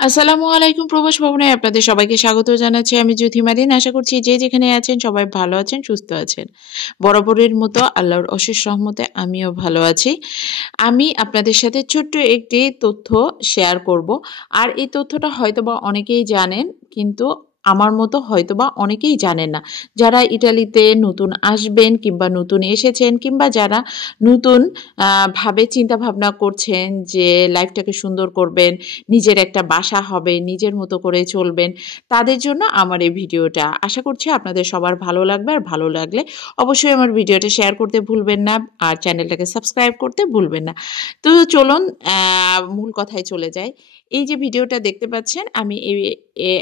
আসসালামু আলাইকুম প্রবাস ভবনে আপনাদের সবাইকে স্বাগত জানাচ্ছি আমি জ্যোতি মারিন। আশা করছি যে যেখানে আছেন সবাই ভালো আছেন, সুস্থ আছেন। বরাবরের মতো আল্লাহর অশেষ রহমতে আমিও ভালো আছি। আমি আপনাদের সাথে ছোট্ট একটি তথ্য শেয়ার করব। আর এই তথ্যটা হয়তোবা অনেকেই জানেন, কিন্তু আমার মতো হয়তোবা অনেকেই জানেন না। যারা ইটালিতে নতুন আসবেন কিংবা নতুন এসেছেন কিংবা যারা নতুন ভাবে চিন্তা ভাবনা করছেন যে লাইফটাকে সুন্দর করবেন, নিজের একটা বাসা হবে, নিজের মতো করে চলবেন, তাদের জন্য আমার এই ভিডিওটা। আশা করছি আপনাদের সবার ভালো লাগবে। আর ভালো লাগলে অবশ্যই আমার ভিডিওটা শেয়ার করতে ভুলবেন না, আর চ্যানেলটাকে সাবস্ক্রাইব করতে ভুলবেন না। তো চলুন মূল কথায় চলে যাই। এই যে ভিডিওটা দেখতে পাচ্ছেন, আমি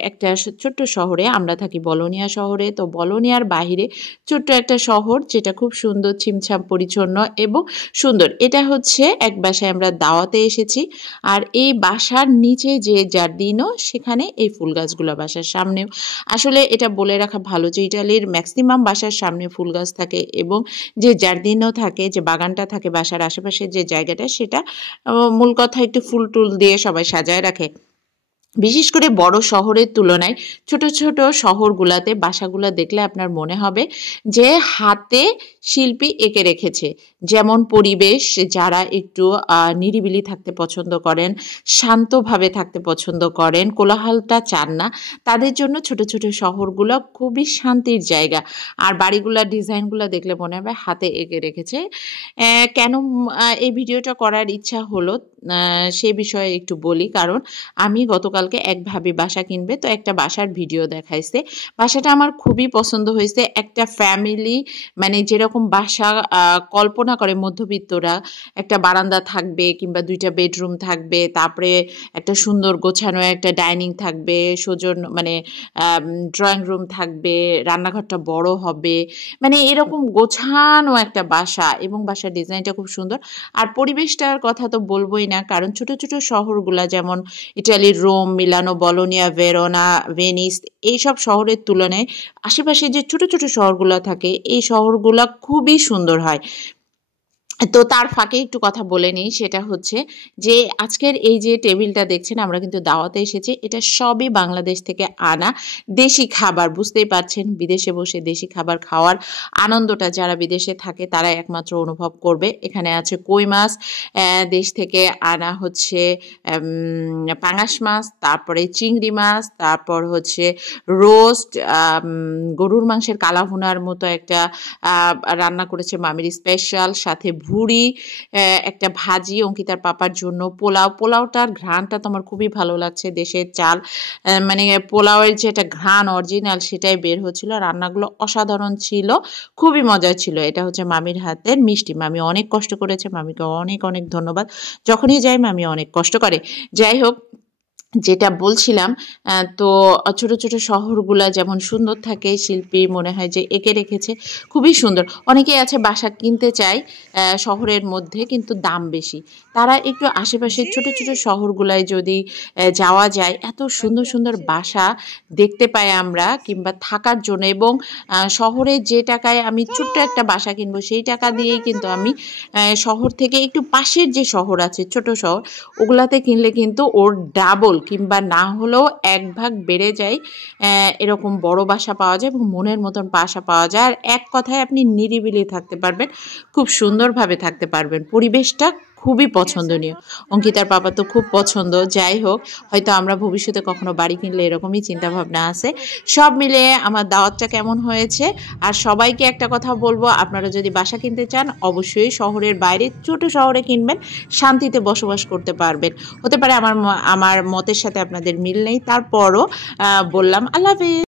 একটা ছোট্ট শহরে, আমরা থাকি বলোনিয়া শহরে। তো বলোনিয়ার বাহিরে ছোট্ট একটা শহর, যেটা খুব সুন্দর, ছিমছাম পরিচ্ছন্ন এবং সুন্দর। এটা হচ্ছে এক বাসায় আমরা দাওয়াতে এসেছি। আর এই বাসার নিচে যে জার্দিনো, সেখানে এই ফুল গাছগুলো বাসার সামনেও। আসলে এটা বলে রাখা ভালো যে ইটালির ম্যাক্সিমাম বাসার সামনে ফুল গাছ থাকে, এবং যে জার্দিনো থাকে, যে বাগানটা থাকে বাসার আশেপাশে যে জায়গাটা, সেটা মূল কথা একটু ফুল টুল দিয়ে সবাই সাজায় রাখে। বিশেষ করে বড় শহরের তুলনায় ছোট ছোট শহরগুলাতে বাসাগুলো দেখলে আপনার মনে হবে যে হাতে শিল্পী এঁকে রেখেছে। যেমন পরিবেশ, যারা একটু নিরিবিলি থাকতে পছন্দ করেন, শান্তভাবে থাকতে পছন্দ করেন, কোলাহলটা চান না, তাদের জন্য ছোট ছোট শহরগুলো খুবই শান্তির জায়গা। আর বাড়িগুলোর ডিজাইনগুলো দেখলে মনে হবে হাতে এঁকে রেখেছে। কেন এই ভিডিওটা করার ইচ্ছা হলো সে বিষয়ে একটু বলি। কারণ আমি গতকালকে এক ভাবি বাসা কিনবে, তো একটা বাসার ভিডিও দেখাইছে। বাসাটা আমার খুবই পছন্দ হয়েছে। একটা ফ্যামিলি, মানে যেরকম বাসা কল্পনা করে মধ্যবিত্তরা, একটা বারান্দা থাকবে কিংবা 2টা বেডরুম থাকবে, তারপরে একটা সুন্দর গোছানো একটা ডাইনিং থাকবে, মানে ড্রয়িং রুম থাকবে, রান্নাঘরটা বড় হবে, মানে এরকম গোছানো একটা বাসা, এবং বাসার ডিজাইনটা খুব সুন্দর। আর পরিবেশটার কথা তো বলবোই না, কারণ ছোট ছোট শহরগুলা যেমন ইটালির রোম, মিলানো, বলোনিয়া, ভেরোনা, ভেনিস, এইসব শহরের তুলনায় আশেপাশে যে ছোট ছোট শহরগুলো থাকে, এই শহরগুলা খুবই সুন্দর হয়। তো তার ফাঁকে একটু কথা বলে নিই, সেটা হচ্ছে যে আজকের এই যে টেবিলটা দেখছেন, আমরা কিন্তু দাওয়াতে এসেছি। এটা সবই বাংলাদেশ থেকে আনা দেশি খাবার। বুঝতেই পারছেন, বিদেশে বসে দেশি খাবার খাওয়ার আনন্দটা যারা বিদেশে থাকে তারা একমাত্র অনুভব করবে। এখানে আছে কই মাছ, দেশ থেকে আনা হচ্ছে পাঙাশ মাছ, তারপরে চিংড়ি মাছ, তারপর হচ্ছে রোস্ট, গরুর মাংসের কালাভুনার মতো একটা রান্না করেছে মামির স্পেশাল, সাথে ভুড়ি, একটা ভাজি অঙ্কিতার পাপার জন্য, পোলাওটার ঘ্রাণটা তো আমার খুবই ভালো লাগছে। দেশের চাল, মানে পোলাওয়ের যে একটা ঘ্রাণ অরিজিনাল, সেটাই বের হচ্ছিল। রান্নাগুলো অসাধারণ ছিল, খুবই মজা ছিল। এটা হচ্ছে মামির হাতের মিষ্টি। মামি অনেক কষ্ট করেছে, মামিকে অনেক অনেক ধন্যবাদ। যখনই যাই মামি অনেক কষ্ট করে। যাই হোক, যেটা বলছিলাম, তো ছোট ছোট শহরগুলা যেমন সুন্দর থাকে, শিল্পী মনে হয় যে এঁকে রেখেছে, খুবই সুন্দর। অনেকেই আছে বাসা কিনতে চায় শহরের মধ্যে, কিন্তু দাম বেশি। তারা একটু আশেপাশের ছোট ছোট শহরগুলায় যদি যাওয়া যায়, এত সুন্দর সুন্দর বাসা দেখতে পাই আমরা, কিংবা থাকার জন্য। এবং শহরে যে টাকায় আমি ছোট্ট একটা বাসা কিনবো, সেই টাকা দিয়েই কিন্তু আমি শহর থেকে একটু পাশের যে শহর আছে, ছোট শহর, ওগুলাতে কিনলে কিন্তু ওর ডাবল কিংবা না হলেও 1 ভাগ বেড়ে যায়। এরকম বড় বাসা পাওয়া যায় এবং মনের মতন বাসা পাওয়া যায়। আর এক কথায় আপনি নিরিবিলি থাকতে পারবেন, খুব সুন্দরভাবে থাকতে পারবেন। পরিবেশটা খুবই পছন্দনীয়। অঙ্কিতার পাপা তো খুব পছন্দ। যাই হোক, হয়তো আমরা ভবিষ্যতে কখনো বাড়ি কিনলে এরকমই চিন্তাভাবনা আছে। সব মিলিয়ে আমার দাওয়াতটা কেমন হয়েছে। আর সবাইকে একটা কথা বলবো, আপনারা যদি বাসা কিনতে চান অবশ্যই শহরের বাইরে ছোট শহরে কিনবেন, শান্তিতে বসবাস করতে পারবেন। হতে পারে আমার মতের সাথে আপনাদের মিল নেই, তারপরও বললাম। আল্লাহ হাফেজ।